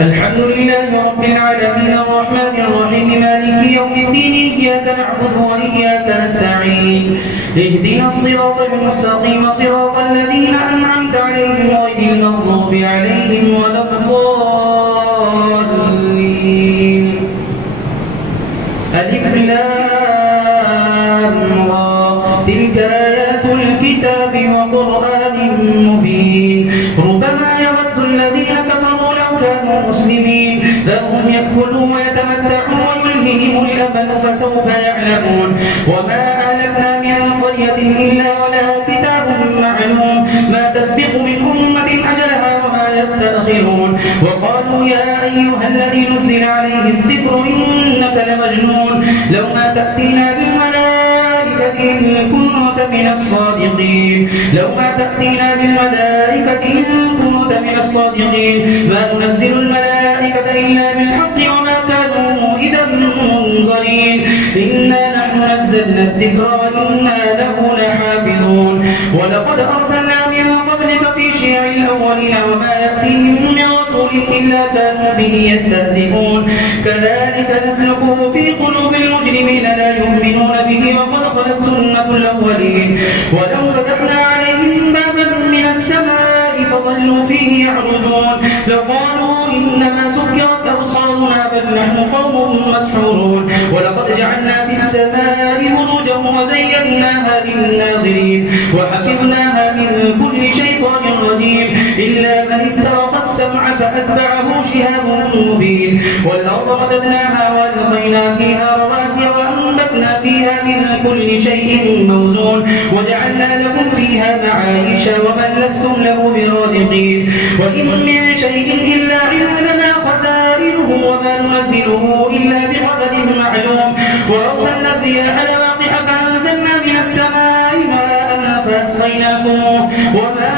الحمد لله رب العالمين الرحمن الرحيم مالك يوم الدين إياك نعبد وإياك نستعين اهدنا الصراط المستقيم صراط الذين أنعمت عليهم غير المغضوب عليهم ولا الضالين ألف لام را تلك آيات الكتاب وقرآن مبين ربما يود الذين كفروا لو كانوا مسلمين ذرهم يأكلوا ويتمتعوا ويلههم الأمل فسوف يعلمون وما أهلكنا من قرية إلا ولها كتاب معلوم ما تسبق من أمة أجلها وما يستأخرون وقالوا يا أيها الذي نزل عليه الذكر إنك لمجنون لو ما تأتينا بالملائكة إن كنت من الصادقين لو ما تأتينا بالملائكة إن كنت من الصادقين ما ننزل الملائكة إلا بالحق وما كانوا إذا منظرين إنا نحن نزلنا الذكر وإنا له لحافظون ولقد أرسلنا من قبلك في شيع الأولين وما يأتيهم من رسول إلا كانوا به يستهزئون كذلك نسلكه في قلوب المجرمين لا يؤمنون به وقد خلت سنة الأولين ولو فتحنا عليهم بابا من السماء فظلوا فيه يعرجون لقالوا إنما سكرت أبصارنا بل نحن قوم مسحورون ولقد جعلنا في السماء بروجا وزيناها للناظرين وحفظناها من كل شيطان رجيم إلا من استرق السمع فأتبعه شهاب مبين والأرض مددناها وألقينا فيها رواسي وأنبتنا فيها من كل شيء موزون وجعلنا لكم فيها معايش ومن لستم له برازقين وإن من شيء إلا عندنا خزائنه وما ننزله إلا بقدر معلوم وأرسلنا الرياح لواقح فأنزلنا من السماء ماء فأسقيناكموه وما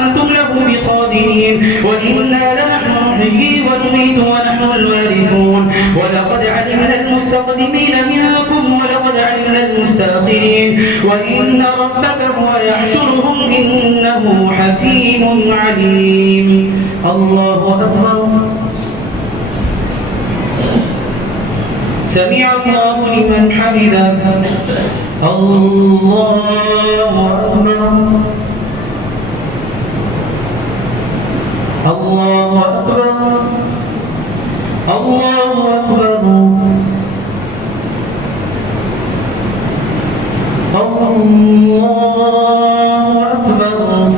أنتم له بخازنين وإنا لنحن نحيي ونميت ونحن الوارثون ولقد علمنا المستقدمين منكم ولقد علمنا المستأخرين وإن ربك هو يحشرهم إنه حكيم عليم الله أكبر سمع الله لمن حمده الله أكبر الله أكبر الله أكبر الله أكبر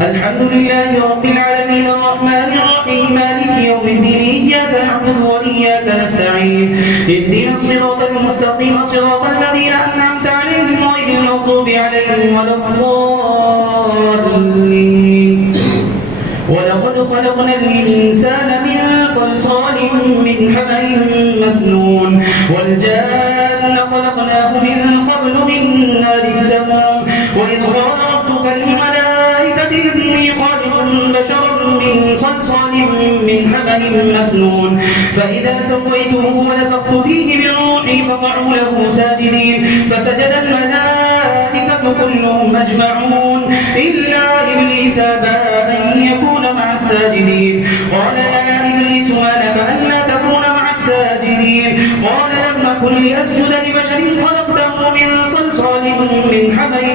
الحمد لله رب العالمين الرحمن الرحيم مالك يوم الدين إياك نعبد وإياك نستعين اهدنا الصراط المستقيم صراط الذين أنعمت عليهم غير المغضوب عليهم ولا الضالين ولقد خلقنا الإنسان من صلصال من حمأ مسنون والجان خلقناه من قبل من نار السموم وإذ قال ربك للملائكة إني خالق بشرا من صلصال من حمأ مسنون فإذا سويته ونفخت فيه من روحي فقعوا له ساجدين فسجد الملائكة كلهم أجمعون إلا إبليس أبى أن يكون مع الساجدين قال يا إبليس ما لك ألا تكون مع الساجدين قال لم أكن لأسجد لبشر خلقته من صلصال من حمأ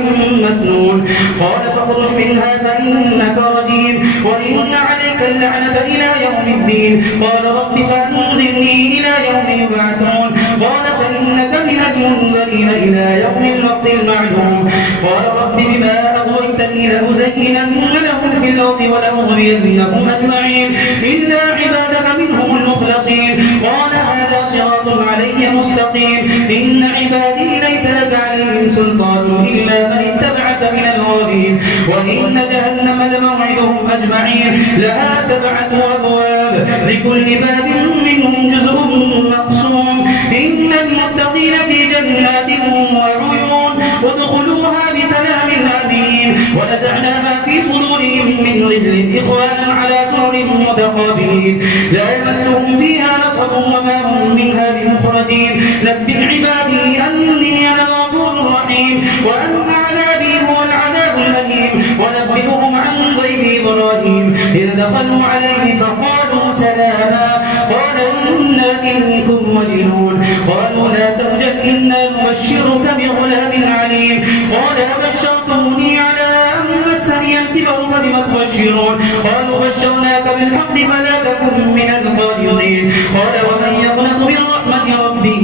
مسنون قال فاخرج منها فإنك رجيم وإن عليك اللعنة إلى يوم الدين قال رب فأنزلني إلى يوم يبعثون قال فإنك من المنذرين إلى يوم الوقت المعلوم قال رب بما أغويتني لأزينن لهم في الأرض ولأغوينهم أجمعين إلا عبادك منهم المخلصين قال هذا صراط علي مستقيم إن عبادي ليس لك عليهم سلطان إلا من اتبعك من الغاوين وإن جهنم لموعدهم أجمعين لها 7 أبواب لكل باب منهم جزء مقسوم إن المتقين في جنات وعيون وادخلوها بسلام آمنين ونزعنا ما في صدورهم من غل إخوانا على سرر متقابلين لا يمسهم فيها نصب وما هم منها بمخرجين نبئ عبادي أني أنا الغفور الرحيم وأن عذابي هو العذاب الأليم ونبئهم عن ضيف إبراهيم إذ دخلوا عليه فقالوا الحق فلا تكن من القانطين قال ومن يقنط من رحمة ربه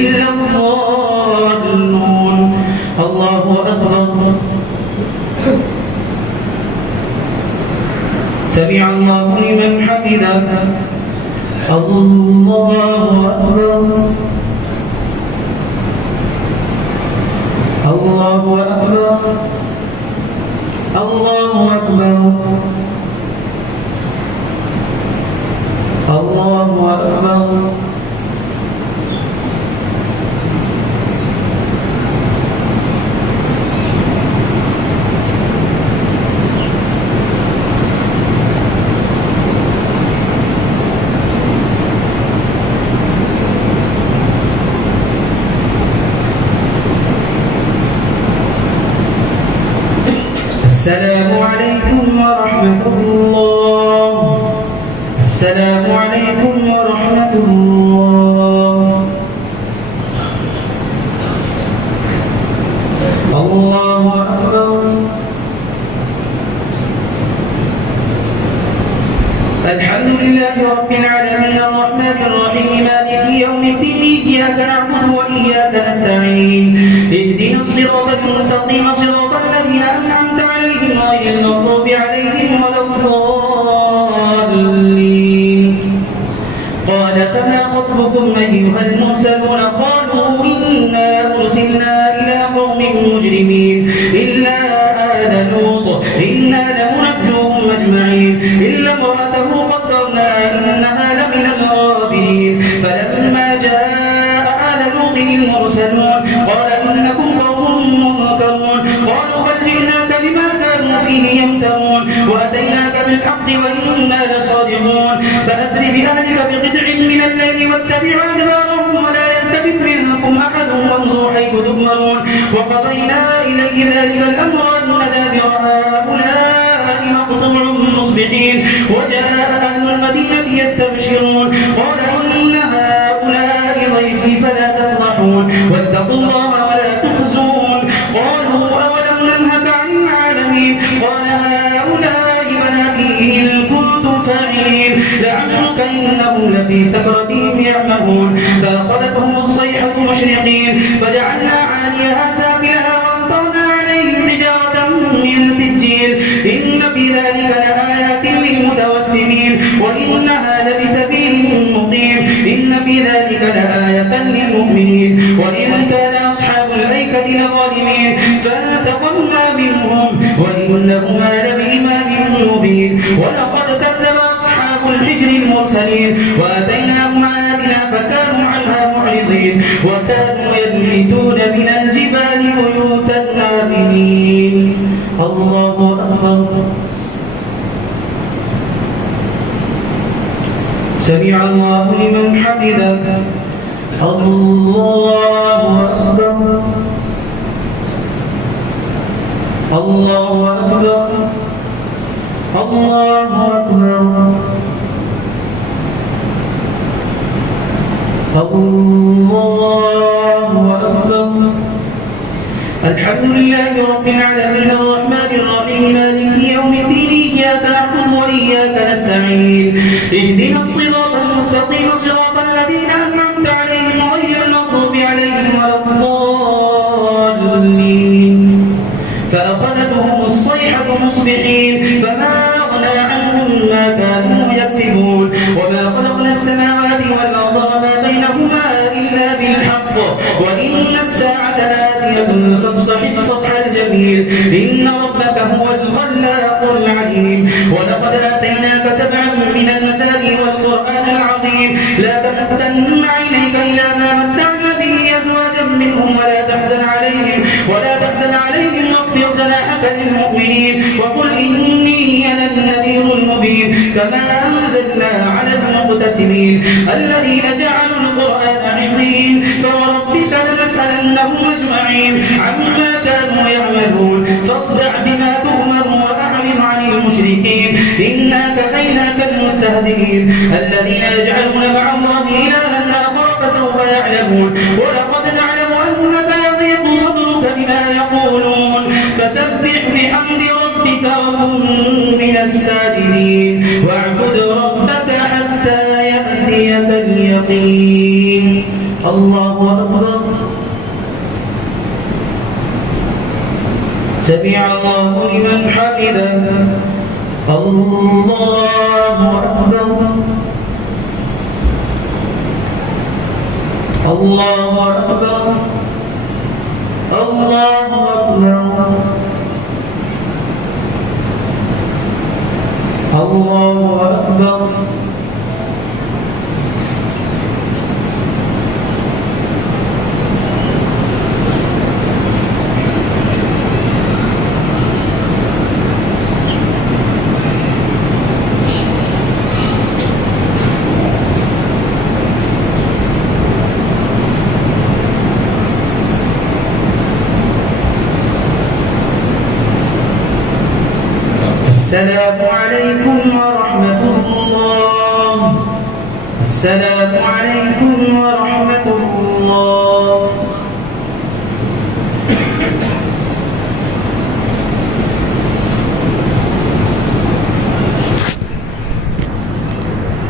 إلا الضالون الله أكبر سمع الله لمن حمده الله أكبر الله أكبر الله أكبر الله أكبر السلام عليكم ورحمة الله السلام عليكم ورحمة الله الله أكبر الحمد لله رب العالمين الرحمن الرحيم مالك يوم الدين إياك نعبد وإياك نستعين اهدنا الصراط المستقيم صراط الذين أنعمت عليهم غير المغضوب عليهم ولا الضالين قال فما خطبكم أيها المرسلون قالوا إنا أرسلنا إلى قوم مجرمين إلا آل لوط إنا لمنجوهم أجمعين إلا امرأته قدرنا إنها لمن الغابرين فلما جاء آل لوط المرسلون قال إنكم قوم منكرون قالوا بل جئناك بما كانوا فيه يمترون وأتيناك بالحق وإنا لصادقون فأسر بأهلك بقطع من الليل واتبع أدبارهم ولا يلتفت منكم أحد وانظروا حيث تؤمرون وقضينا إليه ذلك الأمر أن دابر هؤلاء مقطوع مصبحين وجاء أهل المدينة يستبشرون قال إن هؤلاء ضيفي فلا تفضحون واتقوا الله ولا تخزون قالوا أولم ننهك عن العالمين قال هؤلاء بناتي إن كنتم فاعلين لعمرك إنهم لفي سكرتهم يعمهون فأخذتهم الصيحة مشرقين فجعلنا عاليها سافلها وأمطرنا عليهم حجارة من سجيل إن في ذلك لآيات للمتوسمين وإنها لبسبيل مقيم إن في ذلك لآية للمؤمنين وإذ كان أصحاب الأيكة لظالمين فانتقمنا منهم وإنهما لبإمام مبين ولقد كذب أصحاب الحجر المرسلين وآتيناهم آياتنا فكانوا عنها معرضين وكانوا ينحتون من الجبال بيوتا آمنين الله أكبر سمع الله لمن حمده الله أكبر الله أكبر الله أكبر الله أكبر الحمد لله رب العالمين الرحمن الرحيم مالك يوم الدين إياك نعبد وإياك نستعين اهدنا الصراط المستقيم صراط الذين أنعمت عليهم غير المغضوب عليهم ولا الضالين فأخذتهم الصيحة مصبحين فما أغنى عنهم ما كانوا يكسبون وما خلقنا السماوات والأرض وما بينهما إلا بالحق وإن الساعة لآتية فاصفح الصفح الجميل إن ربك هو الخلاق العليم ولقد آتيناك سبعا من المثاني والقرآن العظيم لا تمدن عينيك إلى ما متعنا به أزواجا منهم ولا تحزن عليهم واخفض جناحك للمؤمنين وقل إني أنا النذير المبين كما أنزلنا على المقتسمين الذين جعلوا القرآن عظيم فوربك لنسألنهم أجمعين عما كانوا يعملون فاصدع بما تؤمر وأعرض عن المشركين إنا كفيناك المستهزئين الذين يجعلون مع الله إلها آخر فسوف يعلمون ولقد نعلم أنك يضيق صدرك بما يقولون فسبح بحمد ربك وكن من الساجدين واعبد ربك المتقين. الله أكبر. سمع الله لمن حمده. الله أكبر. الله أكبر. الله أكبر. الله أكبر. السلام عليكم ورحمة الله. السلام عليكم ورحمة الله.